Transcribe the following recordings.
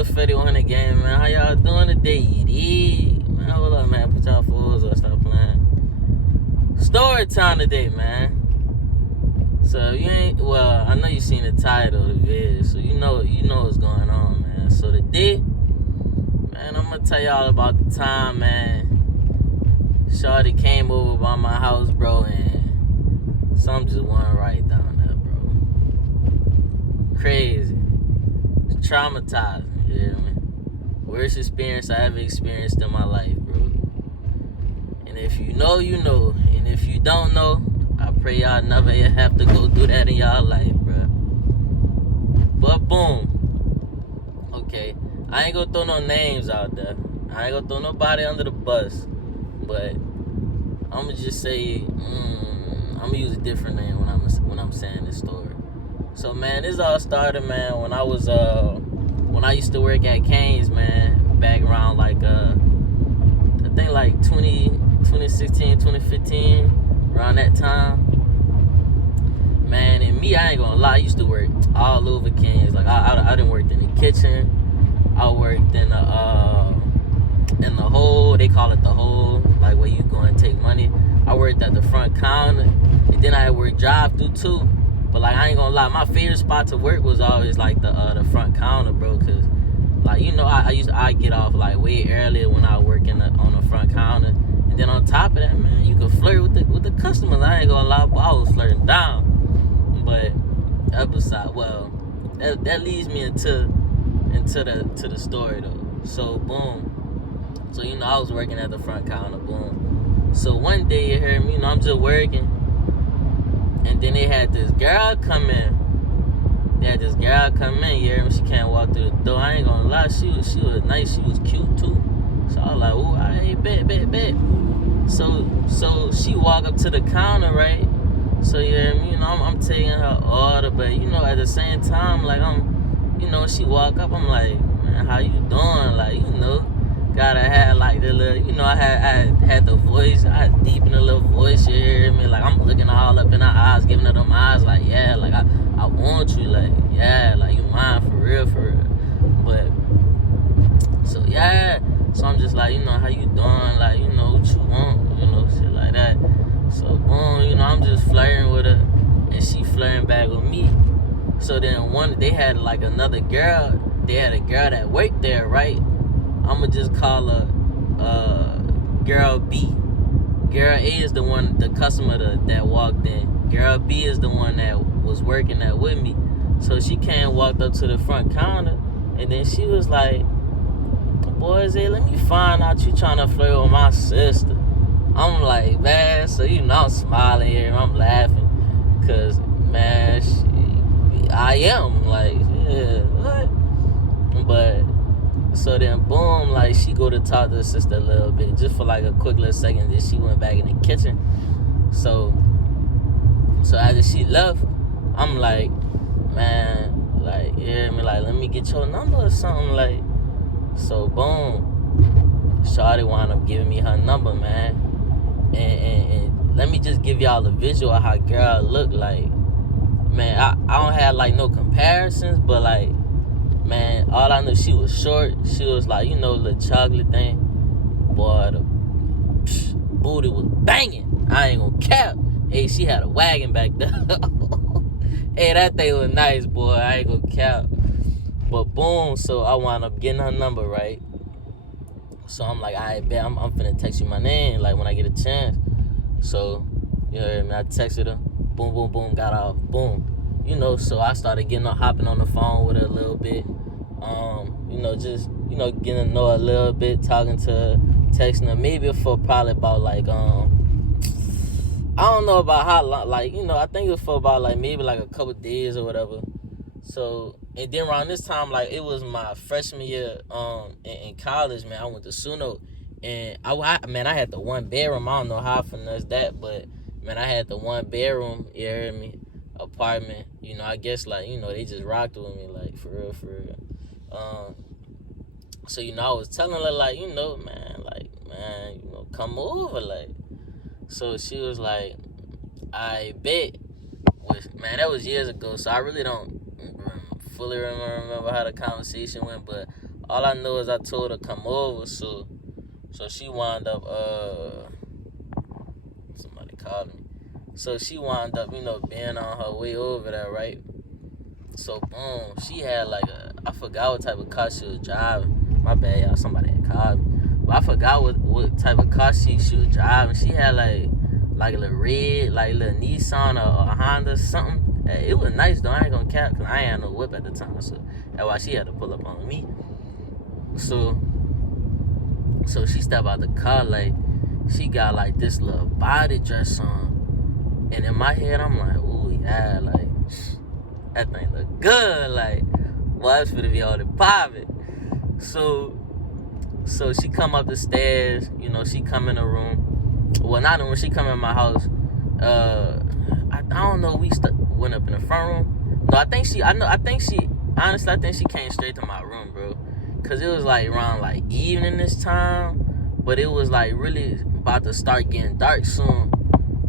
up, Fetty on the game, man? How y'all doing today? Man, hold up, man. Put y'all fools or stop playing. Story time today, man. So you ain't, well, I know you seen the title of the video, so you know what's going on, man. So today, man, I'm gonna tell y'all about the time, man. Shorty came over by my house, bro, and something just went right down there, bro. Crazy. It's traumatizing, you hear me? Worst experience I ever experienced in my life, bro. And if you know, you know. And if you don't know, I pray y'all never have to go through that in y'all life, bro. But boom. Okay, I ain't gonna throw no names out there. I ain't gonna throw nobody under the bus. But I'ma just say, I'ma use a different name when I'm saying this story. So man, this all started, man, when I used to work at Cane's, man, back around like I think like 2016, 2015, around that time. Man, and me, I ain't gonna lie, I used to work all over Cane's. Like I done worked in the kitchen. I worked in the hole, they call it the hole, like where you go and take money. I worked at the front counter, and then I worked drive-through too. But like I ain't gonna lie, my favorite spot to work was always like the front counter, bro. Cause like I get off like way earlier when I work on the front counter, and then on top of that, man, you can flirt with the customers. I ain't gonna lie, but I was flirting down. But episode, well, that leads me into the story though. So boom. So I was working at the front counter, boom. So one day you heard me, I'm just working. And then they had this girl come in. You heard me? She can't walk through the door. I ain't gonna lie, she was nice, she was cute too. So I was like, ooh, I bet. So she walk up to the counter, right? So you hear me? I'm taking her order, but at the same time, like she walk up, I'm like, man, how you doing? Like, gotta have like the little, I had the voice, I had deep in the little voice, you hear me? Like I'm looking all up in her eyes, giving her them eyes, like, yeah, like I want you, like, yeah, like you mine for real. But so yeah, so I'm just like, how you doing? Like, what you want, shit like that. So boom, I'm just flirting with her, and she flirting back with me. So then they had like another girl. They had a girl that worked there, right? I'ma just call her Girl B. Girl A is the one, the customer that walked in. Girl B is the one that was working there with me. So she walked up to the front counter, and then she was like, boys, let me find out you trying to flirt with my sister. I'm like, man, so I'm smiling here, I'm laughing, cause man, I am like, yeah, what? But so then boom, like she go to talk to her sister a little bit, just for like a quick little second. Then she went back in the kitchen. So after she left, I'm like, man, like, you hear me? Like, let me get your number or something, like. So boom, Shawty wound up giving me her number, man. And let me just give y'all a visual of how girl look like. Man, I don't have like no comparisons, but like, man, all I knew, she was short. She was like, little chocolate thing. Boy, the booty was banging. I ain't gonna cap. Hey, she had a wagon back there. Hey, that thing was nice, boy. I ain't gonna cap. But boom, so I wound up getting her number, right? So I'm like, I bet I'm finna text you my name, like when I get a chance. So, you heard me? I texted her. Boom, boom, boom, got off. Boom. So I started hopping on the phone with her a little bit. Just, getting to know her a little bit, talking to her, texting her, maybe for probably about like, I don't know about how long, like, I think it was for about like maybe like a couple days or whatever. So, and then around this time, like, it was my freshman year in college, man. I went to SUNO, and I had the one bedroom. I don't know how I finessed that, but man, I had the one bedroom, you heard me, apartment. I guess like, they just rocked with me, like, for real. So I was telling her like, man, come over, like. So she was like, I bet. Man, that was years ago, so I really don't fully remember how the conversation went, but All I know is I told her come over, so she wound up somebody called me. So she wound up, being on her way over there, right? So boom, she had like I forgot what type of car she was driving. My bad, y'all, somebody had called me. But I forgot what type of car she was driving. She had like a little red, like a little Nissan or a Honda, something. It was nice though, I ain't gonna cap, cause I ain't had no whip at the time, so that's why she had to pull up on me. So she stepped out the car, like, she got like this little body dress on. And in my head, I'm like, ooh, yeah, like, that thing look good, like, well, it's finna be all the poppin'. So she come up the stairs, she come in the room. Well, not in the room, she come in my house. I don't know, we went up in the front room. No, I think she came straight to my room, bro. Cause it was like around like evening this time, but it was like really about to start getting dark soon.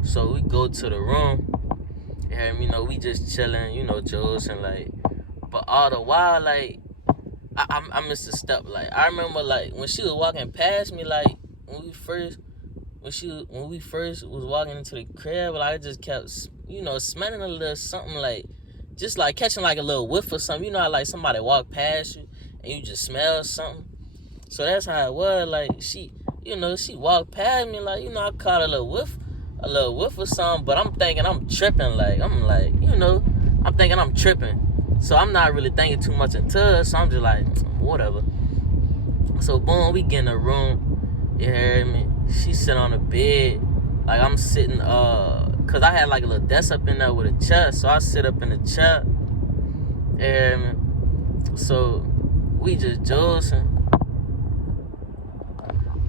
So we go to the room, and we just chilling, Joes and like, but all the while like I missed a step. Like I remember like when she was walking past me, like when we first was walking into the crib, like I just kept smelling a little something, like just like catching like a little whiff or something. How like somebody walk past you and you just smell something. So that's how it was. Like she walked past me, like I caught a little whiff or something. But I'm thinking I'm tripping. Like I'm thinking I'm tripping. So I'm not really thinking too much into it. So I'm just like whatever. So boom, we get in the room. You hear me? She sit on the bed, like I'm sitting. Cause I had like a little desk up in there with a chair. So I sit up in the chair. You hear me? So we just joking.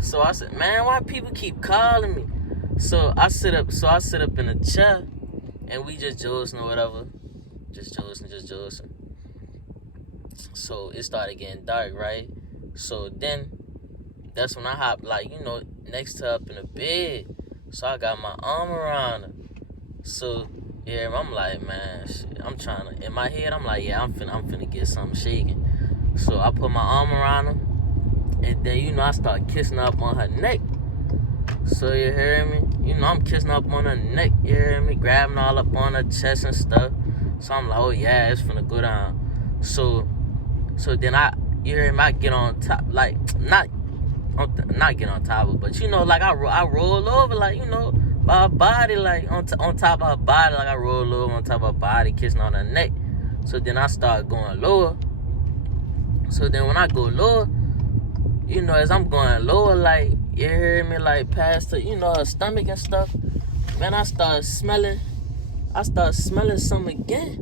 So I said, man, why people keep calling me? So I sit up in the chair, and we just joking or whatever. Just joking. So it started getting dark, right? So then, that's when I hopped, like, next to her up in the bed. So I got my arm around her. So, yeah, I'm like, man, shit, I'm trying to, in my head, I'm like, yeah, I'm finna get something shaking. So I put my arm around her, and then, I start kissing up on her neck. So you hear me? I'm kissing up on her neck, you hear me? Grabbing all up on her chest and stuff. So I'm like, oh yeah, it's finna go down. So then you hear me? I get on top, like, not get on top of her, but like I roll over, like, by her body, like on top of her body, like I roll over on top of her body, kissing on her neck. So then I start going lower. So then when I go lower, as I'm going lower, like, you hear me, like past her, her stomach and stuff, man, I start smelling something again.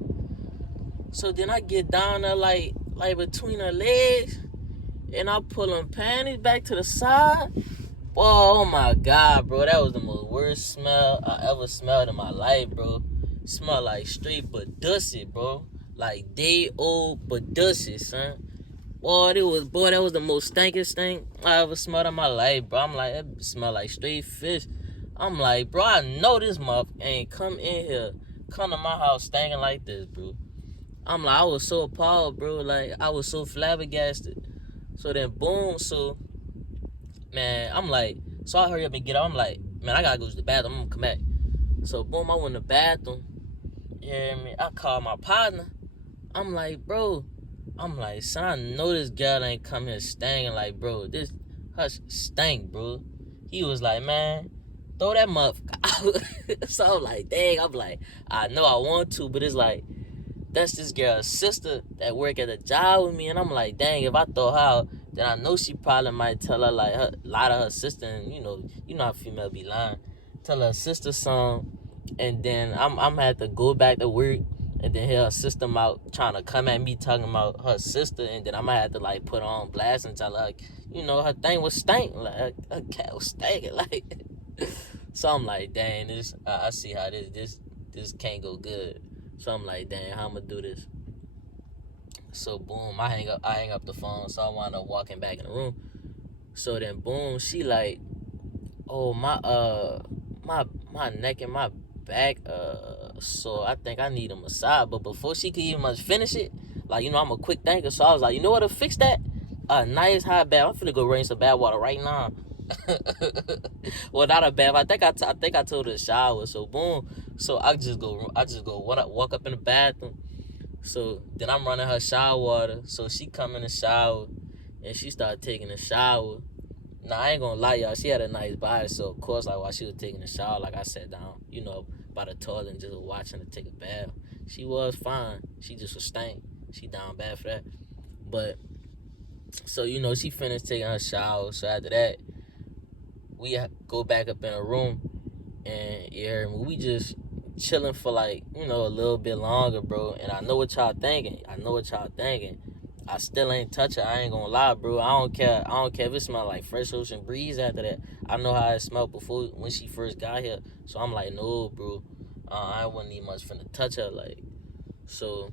So then I get down there, like between her legs, and I pull them panties back to the side. Oh my God, bro, that was the most worst smell I ever smelled in my life, bro. Smell like straight badussy, bro. Like day old badussy, son. Boy, that was the most stankiest thing I ever smelled in my life, bro. I'm like, it smell like straight fish. I'm like, bro, I know this motherfucker ain't come to my house stinking like this, bro. I'm like, I was so appalled, bro. Like, I was so flabbergasted. So then, boom, man, I'm like, so I hurry up and get up. I'm like, man, I gotta go to the bathroom. I'm gonna come back. So, boom, I went to the bathroom. You hear me? I called my partner. I'm like, son, I know this girl ain't come here stinking. Like, bro, this hush stink, bro. He was like, man, throw that motherfucker out. So I'm like, dang, I know I want to, but it's like, that's this girl's sister that work at a job with me. And I'm like, dang, if I throw her out, then I know she probably might tell her, like, lie to her sister. And, you know how female be lying. Tell her sister something. And then I'm going to have to go back to work. And then hear her sister out trying to come at me talking about her sister. And then I might have to, like, put her on blast and tell her, like, her thing was stank. Like, her cat was stinking. Like, so I'm like, dang, I see how this can't go good. So I'm like, dang, how I'm going to do this? So, boom, I hang up the phone. So I wound up walking back in the room. So then, boom, she like, oh, my neck and my back, so I think I need a massage. But before she could even finish it, like, I'm a quick thinker. So I was like, you know what'll fix that? a nice hot bath. I'm finna go rain some bad water right now. Well, not a bath. I think I told her to shower. So boom. So I just go walk up in the bathroom. So then I'm running her shower water. So she come in the shower and she started taking a shower. Now I ain't gonna lie, y'all. She had a nice body, so of course, like while she was taking a shower, like I sat down, by the toilet and just watching her take a bath. She was fine. She just was stank. She down bad for that. But so she finished taking her shower. So after that, we go back up in her room, and you heard me. We just chilling for like a little bit longer, bro. And I know what y'all thinking. I still ain't touch her. I ain't gonna lie, bro. I don't care if it smell like fresh ocean breeze after that. I know how it smelled before when she first got here. So I'm like, no, bro. I wouldn't need much finna touch her, like. So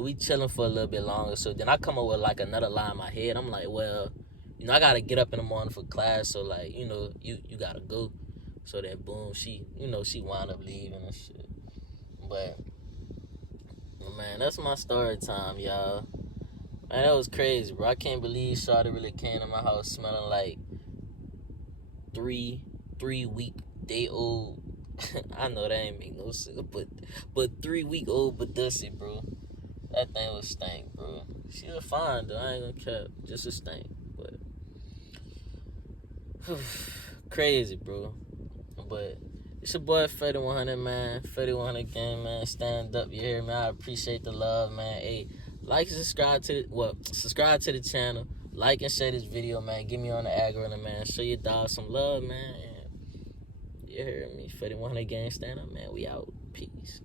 we chilling for a little bit longer. So then I come up with like another lie in my head. I'm like, well, I gotta get up in the morning for class. So like, you gotta go. So then boom, she wound up leaving and shit. But man, that's my story time, y'all. Man, that was crazy, bro. I can't believe Shawty really came to my house smelling like 3-week day old. I know that ain't make no sense, but 3-week-old Badussi, bro. That thing was stank, bro. She was fine though. I ain't gonna cap, just a stank, but crazy, bro. But it's your boy Fetty 100, man. Fetty 100 gang, man. Stand up, you hear me? I appreciate the love, man. Hey, like and subscribe to the channel. Like and share this video, man. Get me on the algorithm, man. Show your dog some love, man. You hear me? Fetty 100 gang, stand up, man. We out. Peace.